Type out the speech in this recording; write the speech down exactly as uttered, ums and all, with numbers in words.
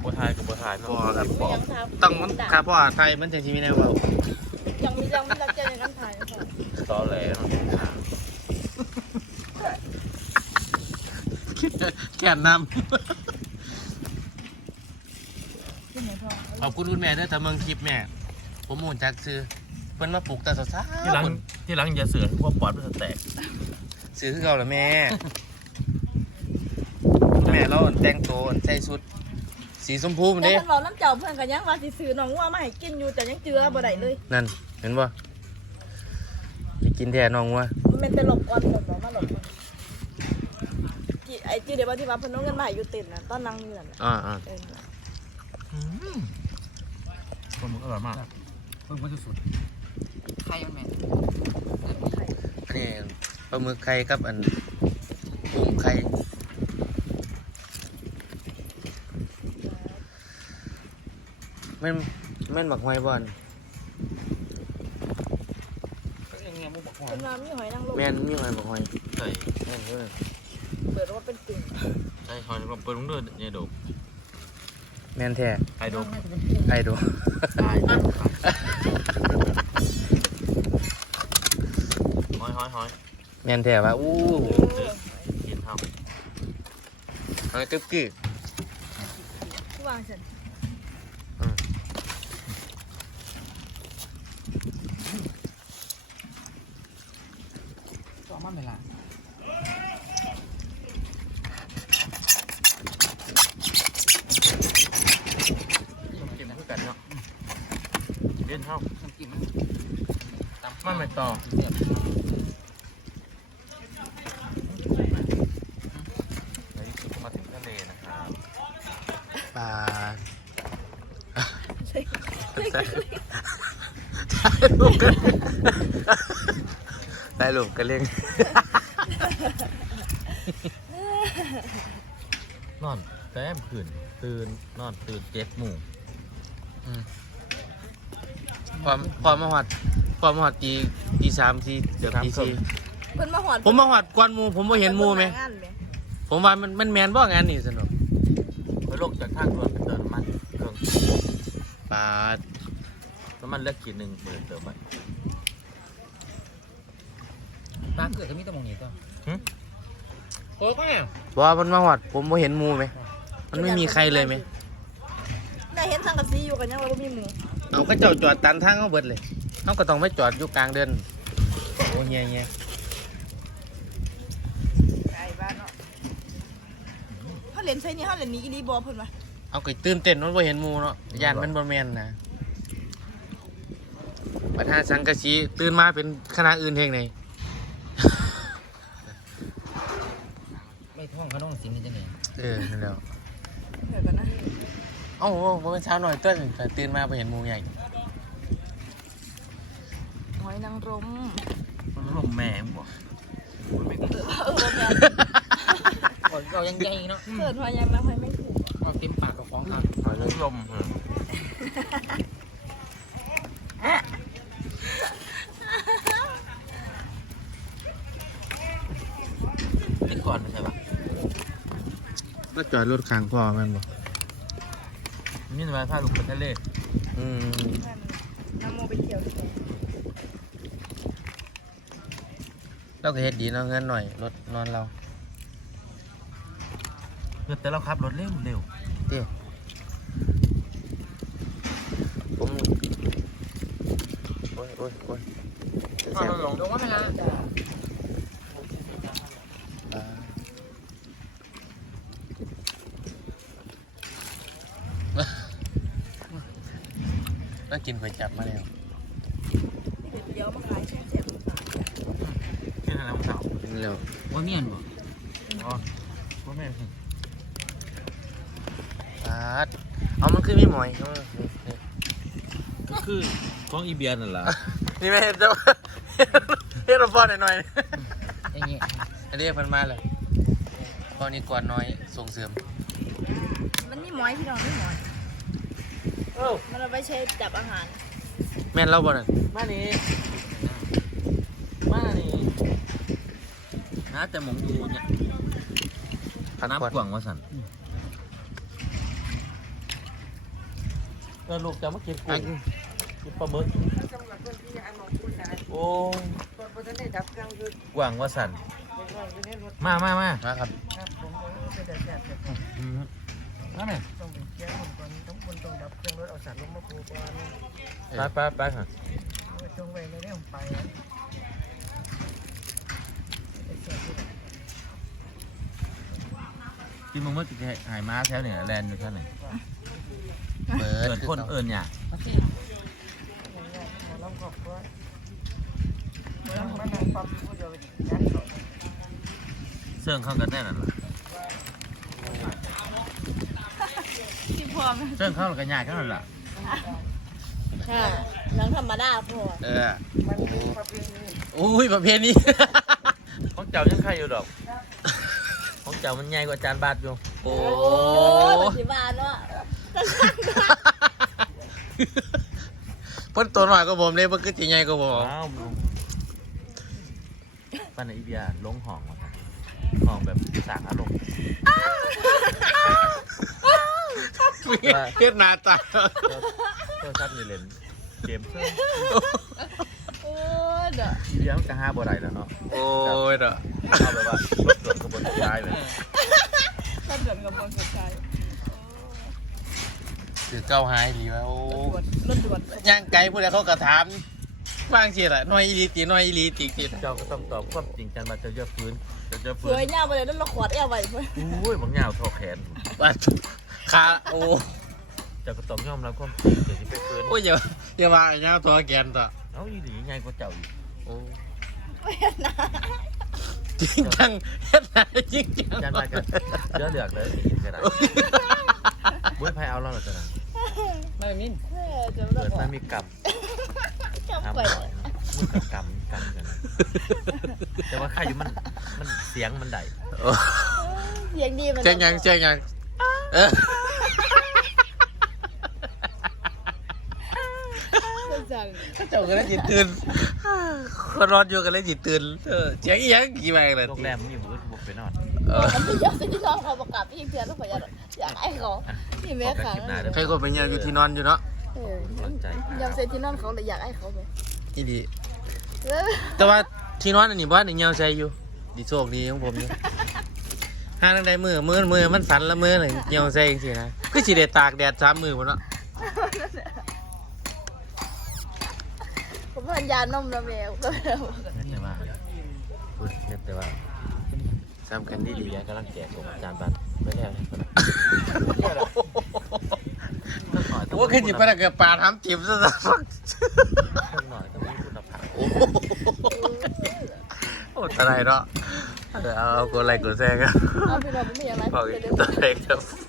บัวไทยกับบัวไทยเนาะต้องมันครับเพราะว่าไทยมันจะชีวิตในว่ายังมียังมีรักใจในน้ำไทยค่ะตอแหลเนาะแก่นนำขอบคุณคุณแม่ด้วยแต่เมืองคลิปแม่ผมมูนจักซื้อเพิ่นมาปลูกแต่สาวๆที่หลังที่หลังอย่าเสือพวกปอดมันจะแตกซื้อคือเก่าเหรอแม่แม่เราแต่งตัวใส่ชุดสีชมพูมันแต่เด้เพิ่นบอกน้ำเจ้าเพื่อนกันยังว่าสิซื้อน้องวัวมาให้กินอยู่แต่ยังเจือบ่ได้เลยนั่นเห็นป่ะไปกินแทนน้องวะมันเป็นแต่หลบก่อนหลบเนาะมาหลบก่อนไอ้จีเดี๋ยวที่ว่าเพิ่นเอาเงินมาให้อยู่เต็มน่ะตอนนั่งอยู่นั่นอ่าอ่าคนมันอร่อยมากเพิ่มมันสุดไข่ยังแม่อันนี้ปลาหมึกไข่กับอันกุ้งไข่แม่นแม่นหมักหอยบอลเป็นน้ำมีหอยนางรมแม่นมีหอยหมักหอยใช่แม่นเพื่อเปิดว่าเป็นกลุ่มใช่หอยมันเปิดลงเดือดเนี่ยดูแม่นแท้ไอโดไอโดหอยหอยหอยแม่นแท้ว่าอู้กินเท่าหอยตึ๊บกี้วางเสร็จตัวมันเวลากินเพื่อกันเนาะเล่นเท่าน้ำจิ้มมันมันไม่ต่อมาถึงทะเลนะครับปลาได้ลูกกันเล่งนอนแต้มขืนตื่นนอนตื่นเจ็ดโมงความความมาหอดความมาหอดตีตีสามทีเดี๋ยวตีสี่เพิ่นมาหอดผมมาหอดกวนมูผมไม่เห็นมูไหมผมว่ามันมันแมนบ่งานนี่สนุกไปลงจากทางด่วนไปเติมน้ำมันเครื่องปลาน้ำมันเลือกขีดหนึ่งเปิดเติมไปปลาเกิดจะมีตะมงนี้ตัวโอ้ก็เนี่ยบอกว่ามันมาหอดผมไม่เห็นมูไหมมันไม่มีใครเลยไหมได้เห็นสังกะสีอยู่กันยังว่ามีหมูเอาก็จอดจอดตันทางเขาเบิดเลยเขาก็ต้องไปจอดอยู่กลางเดินโอ้เงี้ยเงี้ยไอ้บ้านเนาะเขาเล่นใช่นี่เขาเล่นนี้อีลีบอเพิ่นมาเอาก็ตื่นเต้นมันไม่เห็นมูเนาะยานมันบอแมนนะปัญหาสังกะสีตื่นมาเป็นคณะอื่นเองไงไม่ท่องขนมสินจะไหนเออนั่นแหละเดี๋ยวกันนะเอ้าผมเป็นเช้าหน่อยตื่นตื่นมาไปเห็นมูใหญ่หอยนางรมมันลมแม่บ่ไม่เกิดเออแม่เรายังใหญ่เนาะเกิดหอยยังมาหอยไม่ถูกเราเต็มปากกับของครับหอยนางรมนี่ก่อนใช่ปะก็จอดรถข้างพ่อมันบ่นี่ทำไมพาลูกไปทะเลอืมน้ำโมไปเที่ยวที่ไหนเราก็เฮ็ดดีเนาะเงินหน่อยรถนอนเราแต่เราขับรถเร็วเร็วเดี๋ยวผมโอ้ยโอ้ยโอ้ยพอเราหลงตรงว่าไม่ละน่ากินก๋วยจั๊บมาแล้วเดี๋ยวมาขายแช่แช่มาขายกินอะไรมั้งสาวกินแล้วว่าเมียนบ่อ๋อว่าแม่ปาดเอามันขึ้นไม่หมอยก็คือของอีเบียนั่นแหละนี่ไม่เห็นเจ้าเฮ็ดรอดหน่อยๆอย่างเงี้ยอันนี้เพิ่นมาเลยพอนี้ก่อนน้อยส่งเสริมมันนี่หมอยพี่น้องนี่หมอยมันเอาไว้ใช้จับอาหารแม่นเราบ่นั่นมานี่มานี่นะแต่หมองดูเนี่ยน้ำกว่างว่าสันเออลูกจะมากินกุ้งกินปลาหมึกโอ้กว่างว่าสั่นมามามานะครับอืมนั่นไงไปไปไปค่ะกินมึงเมื่อกี้หายม้าแถวเนี่ยแลนด์อยู่แถวไหนเปิเอิดญคนเอิญเนี่ยเสื่องเข้ากันแน่นอนล่ะที่พร้อมเสื่องเข้ากันยากแค่นั้นล่ะใช่นังธรรมดาพอเออโอ้ยประเภทนี้ของเจ้ายังใครอยู่ดอกของเจ้ามันใหญ่กว่าจานบาทอยู่โอ้โอ้ยปฏิบัติเนาะเพิ่นตัวหน่อยก็ผมเลยเพิ่นคือสิใหญ่ก็ผมว้าวปันไอเบียลงห้องมาห้องแบบสางอารมณ์เฮ็ดหน้าตาเจ้าชัดเลยเล่นเกมเพื่อนโอ้ยเด้ออีเบียมันจะห้าบ่ได้แล้วเนาะโอ้ยเด้อเอาแบบว่ารถด่วนขบวนสุดท้ายเลยถ้าเดินกับบนสุดท้ายคือเก้าหายดีว่าโอ้รถด่วนย่างไกลผู้ใดเขาก็ถามบางสิล่ะน้อยอีหลีติน้อยอีหลีติติเจ้าก็ต้องตอบความจริงกันมาเจ้าจะฟื้นเจ้าจะสฟื้นวยงามไปเลยนั่นเราขวดแอวไว้เพื่อนอุ้ยบางยาวทอแขนว่าขาโอ้เจ้าก็ต้องยอมรับความจริงเดี๋ยวจะไปฟื้นโอ้ยอย่าอย่ามาไอ้ยาวตัวแกนต่อเอ้าอีหลีไงก็เจ้าอีกโอ้ไม่เห็นนะจริงจังเฮ็ดหน้าจริงจังจานบาทกันเลือเหลือกเลยกินก็ได้บุ้ยไพเอาเราหน่อยจ้ะนะไม่มินเออจะเกิเลิดกมามีกรรมจับทำไปหน่อยมึงกับกรรมกรรมกันนะแต่ว่าข้าอยู่มันมันเสียงมันได้โอ้เสียงดีมันเจ๊งยังเจ๊งยังเออจังเจ้าก็เลยจิตตื่นคนรอนอยู่กันเลยจิตตื่นเออเจ๊งอีหยังกี่ใบเลยโรงแรมมีบุ้ยบุกไปนอนเออมันไม่ยอมจะที่น้องเขาประกาศพี่เพื่อนต้องขยันอยากไอ้เขาที่แม่ขังใครก็ไปเนี่ยอยู่ที่นอนอยู่เนาะเออยอมเซ็นที่น้องเขาเลยอยากไอ้เขาไปอีดีเออแต่ว่าที่นอนอันนี้บ้านหนึ่งเงาใจอยู่ดีโชคดีของผมอยู่ห้าตั้งใดมือมือมือมันสั่นละมือหนึ่งเงาใจจริงๆนะคือสีแดดตากแดดสามมือหมดเนาะผมพันยานมนะแมวก็แต่ว่าพูดแต่ว่าซ้ำกันดีดีดีเบียกำลังแจกผมอาจารย์บัตรไม่แล้วนะว่าขึ้นจิบไปแล้วเกิดปลาทำจิบซะสักเพิ่มหน่อยต้องมีคุณภาพโอ้โหอะไรเนาะเอาเอากดไลค์กดแชร์กันเอาพี่เราไม่อยากไล่บอกเดี๋ยวตัวเองจะ